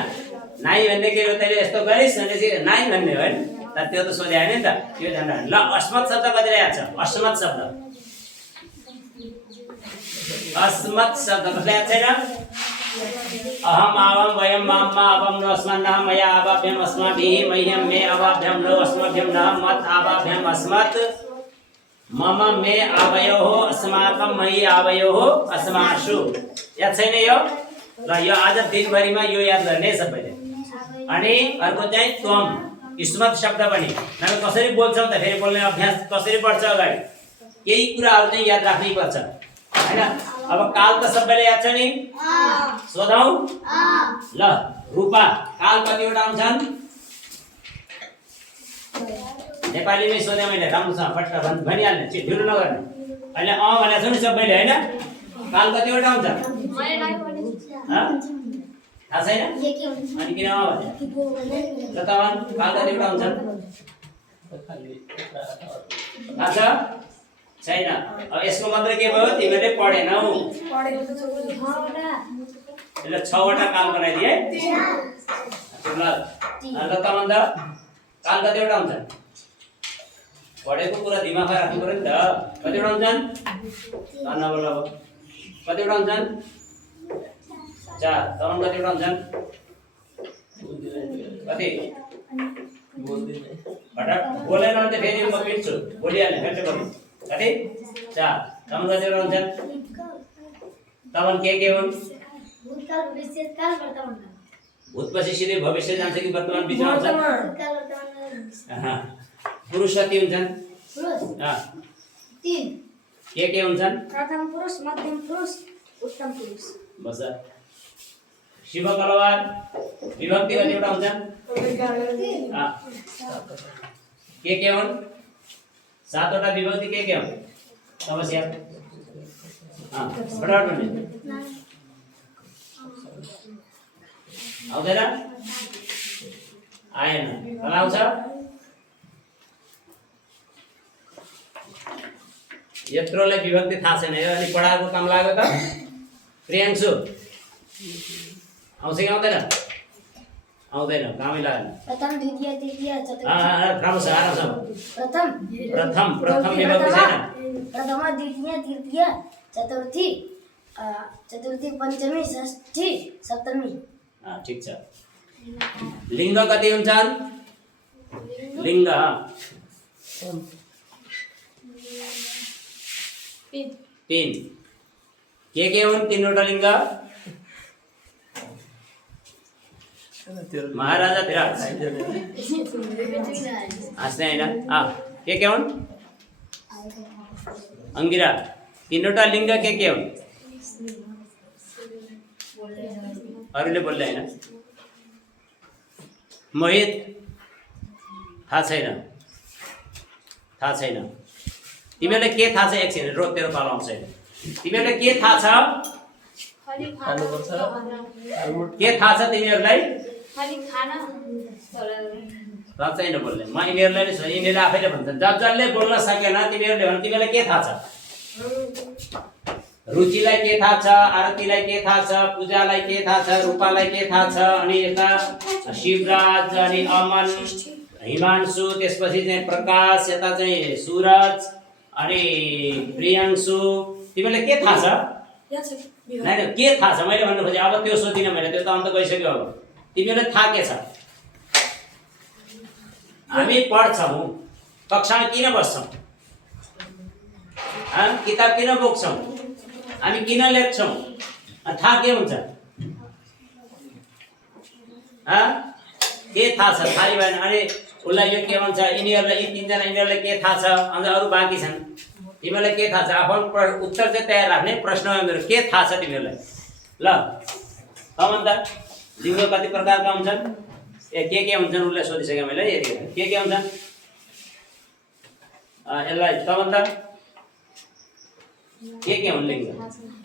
नाइ भन्ने के हो तैले यस्तो गरिस् भने चाहिँ नाइ भन्ने हो हैन तर त्यो त सोधे हैन नि त त्यो ध्यान राख्नु ल अस्मत् शब्द कति याद छ अस्मत् शब्द अस्मत् शब्द कसलाई याद छैन अहम आवम वयम माम्मा आवम नो अस्मन्नः मया आवाभ्यम अस्माभिः मह्यम मे आवाभ्यम नो अस्मभ्यम नः मत आवाभ्यम अस्मत् मम मे आवयोः अस्माकं मयि आवयोः अस्मासु याद छैन यो ल यो आज दिनभरिमा यो याद गर्ने सबैले अनि अर्को चाहिँ त्वम स्मृत शब्द पनि हामी कसरी बोल्छौँ त फेरि बोल्ने अभ्यास कसरी पर्छ अगाडि केही कुराहरू चाहिँ याद राख्नै पर्छ हैन अब काल त सबैले याद छ नि सोधौं ल रूपा काल कतिवटा हुन्छन् नेपालीमै सोधे मैले राम्रोसँग फट्ट भनिहाल्ने ढिलो नगर्ने अहिले भनेको छु नि सबैले हैन काल कतिवटा हुन्छ थाहा छैन अनि किन भने ल तमान काल कतिवटा हुन्छन् थाहा छ छैन अब यसको मतलब के भयो तिमीले पढेनौ ल 6 वटा काल बनाइदिए ल तमान काल कतिवटा हुन्छ पढेको कुरा दिमागमा राख्नु पर्यो नि त कतिवटा हुन्छन् नबोल अब कतिवटा हुन्छन् 4 तमान कतिवटा हुन्छन् कति हटाक बोलेन भने फेरि म पिट्छु बोलिहाल्ने फेरि बोल्नु कति 4 तमान कतिवटा हुन्छन् तमान के हुन् भूतकाल भविष्यकाल वर्तमान काल भूतपछि सिधै भविष्य जान्छ कि वर्तमान बिचमा हुन्छ भूतकाल वर्तमान पुरुष कति हुन्छन् पुरुष 3 के हुन्छन्? प्रथम पुरुष, मध्यम पुरुष, उत्तम पुरुष। बस शिव कलवार विभक्ति कतिवटा हुन्छन्? के हुन्? 7 वटा विभक्ति के हुन्? समस्या फटाफट भन्नु। आउँदैन? आएन। कल आउँछ? यत्रोलाई विभक्ति थाहा छैन यो अनि पढाएको काम लाग्यो त? प्रियांशु आउँछ कि आउँदैन? आउँदैन, कामै लागेन। प्रथम, द्वितीय, तृतीय, चतुर्थ। राम्रोसँग आरामसँग। प्रथम विभक्ति छैन। प्रथम, द्वितीय, तृतीय, चतुर्थी, चतुर्थी, पञ्चमी, षष्ठी, सप्तमी। ठिक छ। लिङ्ग कति हुन्छन्? लिङ्ग 3। के हुन् 3 वटा लिङ्ग? महाराजा धिराज हाँस्ने होइन। के हुन्? अंगिरा 3 वटा लिङ्ग के हुन्? अरूले बोल्दै होइन। मोहित थाहा छैन। तिमीहरूलाई के थाहा छ? एकछिन रोज तेरो पालो आउँछ। तिमीहरूलाई के थाहा छ? खानुपर्छ। के थाहा छ तिमीहरूलाई? खाली खाना थाहा छैन बोल्ने। म यिनीहरूलाई नै यिनीहरूले आफैले भन्छन्। जसले बोल्न सकेन तिमीहरूले भन् तिमीलाई के थाहा छ? रुचिलाई के थाहा छ? आरतीलाई के थाहा छ? पूजालाई के थाहा छ? रूपालाई के थाहा छ? अनि यता शिवराज, अनि अमन, हिमांशु, त्यसपछि चाहिँ प्रकाश, यता चाहिँ सूरज, अनि प्रियांशु, तिमीलाई के थाहा छ? होइन के थाहा छ? मैले भन्नु खोजेँ। अब त्यो सोधिनँ मैले, त्यो त अन्त गइसक्यो। अब तिमीलाई थाहा के छ? हामी पढ्छौँ, कक्षामा किन बस्छौँ? किताब किन बोक्छौँ? हामी किन लेख्छौँ? थाहा के हुन्छ? के थाहा छ? थाहै भएन। अनि उसलाई यो के भन्छ? यिनीहरूलाई यी 3 जना यिनीहरूलाई के थाहा छ? अन्त अरू बाँकी छन्। तिमीलाई के थाहा छ? आफ्नो उत्तर चाहिँ तयार राख्ने। प्रश्नमा मेरो के थाहा छ तिमीहरूलाई? ल त लिङ्ग कति प्रकारका हुन्छन्? के हुन्छन् उसलाई सोधिसकेँ मैले। यति के हुन्छन्? यसलाई त के हुन् लिङ्ग?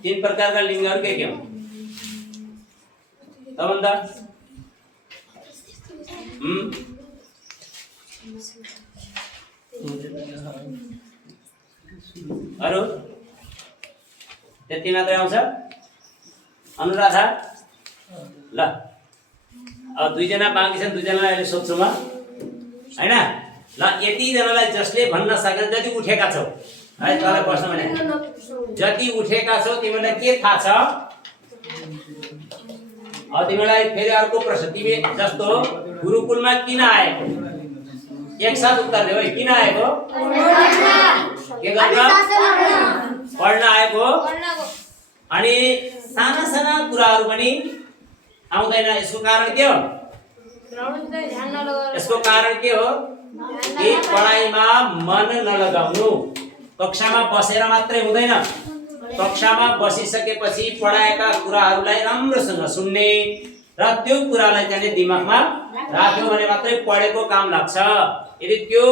3 प्रकारका लिङ्गहरू के हुन्? त अरू त्यति मात्रै आउँछ? अनुराधा ल अब 2 जना बाँकी छन्। 2 जनालाई अहिले सोध्छु म होइन। ल यतिजनालाई जसले भन्न सकेन, जति उठेका छौ है तँलाई प्रश्न भने जति उठेका छौ तिमीलाई के थाहा छ? अब तिमीलाई फेरि अर्को प्रश्न। तिमी जस्तो गुरुकुलमा किन आएको? एकसाथ उत्तर देऊ है। किन आएको? के गर्न? पढ्न आएको। अनि साना कुराहरू पनि आउँदैन। यसको कारण के हो? यसको कारण के हो? कि पढाइमा मन नलगाउनु। कक्षामा बसेर मात्रै हुँदैन। कक्षामा बसिसकेपछि पढाएका कुराहरूलाई राम्रोसँग सुन्ने र त्यो कुरालाई चाहिँ दिमागमा राख्यो भने मात्रै पढेको काम लाग्छ। यदि त्यो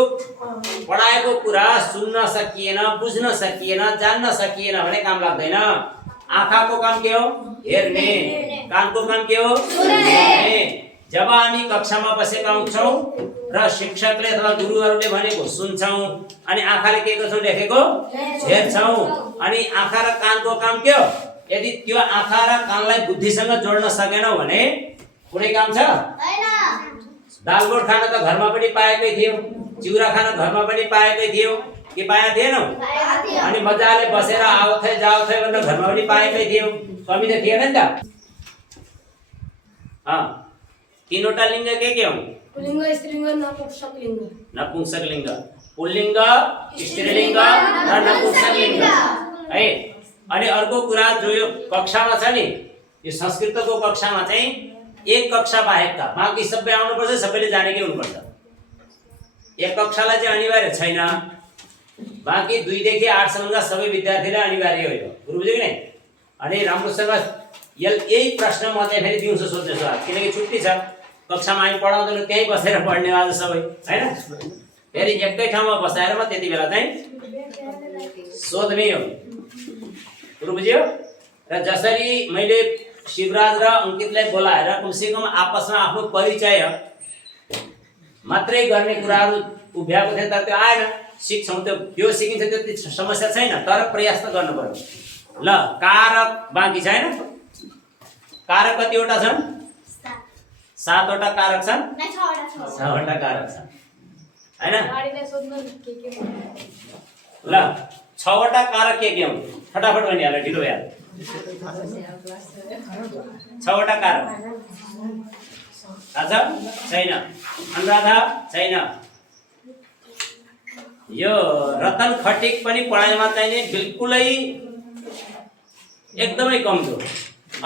पढाएको कुरा सुन्न सकिएन, बुझ्न सकिएन, जान्न सकिएन भने काम लाग्दैन। आँखाको काम के हो? हेर्ने। कानको काम के हो? सुन्ने। जब हामी कक्षामा बसेका हुन्छौँ र शिक्षकले अथवा गुरुहरूले भनेको सुन्छौँ अनि आँखाले के गर्छौँ? लेखेको हेर्छौँ। अनि आँखा र कानको काम के हो? यदि त्यो आँखा र कानलाई बुद्धिसँग जोड्न सकेनौ भने कुनै काम छ? दालगोठ खान त घरमा पनि पाएकै थियौ, चिउरा खान घरमा पनि पाएकै थियौ कि पाए थिएनौ? अनि मजाले बसेर आउँथे जाउँथे भनेर घरमा पनि पाएकै थियौ। कमी त थिएन नि त। 3 वटा लिङ्ग के हुन्? पुल्लिङ्ग, स्त्रीलिङ्ग, नपुंसक लिङ्ग। नपुंसक लिङ्ग, पुल्लिङ्ग, स्त्रीलिङ्ग र नपुंसक लिङ्ग है। अनि अर्को कुरा जो यो कक्षामा छ नि, यो संस्कृतको कक्षामा चाहिँ एक कक्षा बाहेकका बाँकी सबै आउनुपर्छ, सबैले जानेकै हुनुपर्छ। एक कक्षालाई चाहिँ अनिवार्य छैन। बाँकी 2 देखि 8 सम्मका सबै विद्यार्थीलाई अनिवार्य हो यो गुरु बुझ्यो कि नै अनि राम्रोसँग यही प्रश्न म चाहिँ फेरि दिउँसो सोध्दैछु आज किनकि छुट्टी छ कक्षामा हामी पढाउँदैन त्यहीँ बसेर पढ्ने आज सबै हैन फेरि एकै ठाउँमा बसाएर म त्यति बेला चाहिँ सोध्ने हो गुरु बुझ्यो र जसरी मैले शिवराज र अंकितलाई बोलाएर कमसेकम आपसमा आफ्नो परिचय मात्रै गर्ने कुराहरू उभ्याएको थियो तर त्यो आएन सिक्छौँ त्यो सिकिन्छ त्यति समस्या छैन तर प्रयास त गर्नु पर्यो ल कारक बाँकी छ हैन कारक कतिवटा छन् 7 वटा कारक छन् नहीं 6 वटा 6 वटा कारक छन् हैन गाडीलाई सोध्नु के ल 6 वटा कारक के हुन् फटाफट भनिहाल ढिलो भइहाल्यो 6 वटा कारक आज छैन अनुराधा छैन यो रतन खटिक पनि पढाइमा चाहिने बिल्कुलै एकदमै कमजोर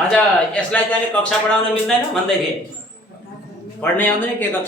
अझ यसलाई चाहिँ कक्षा पढाउन मिल्दैन भन्दै थिए पढ्नै आउँदैन के कक्षा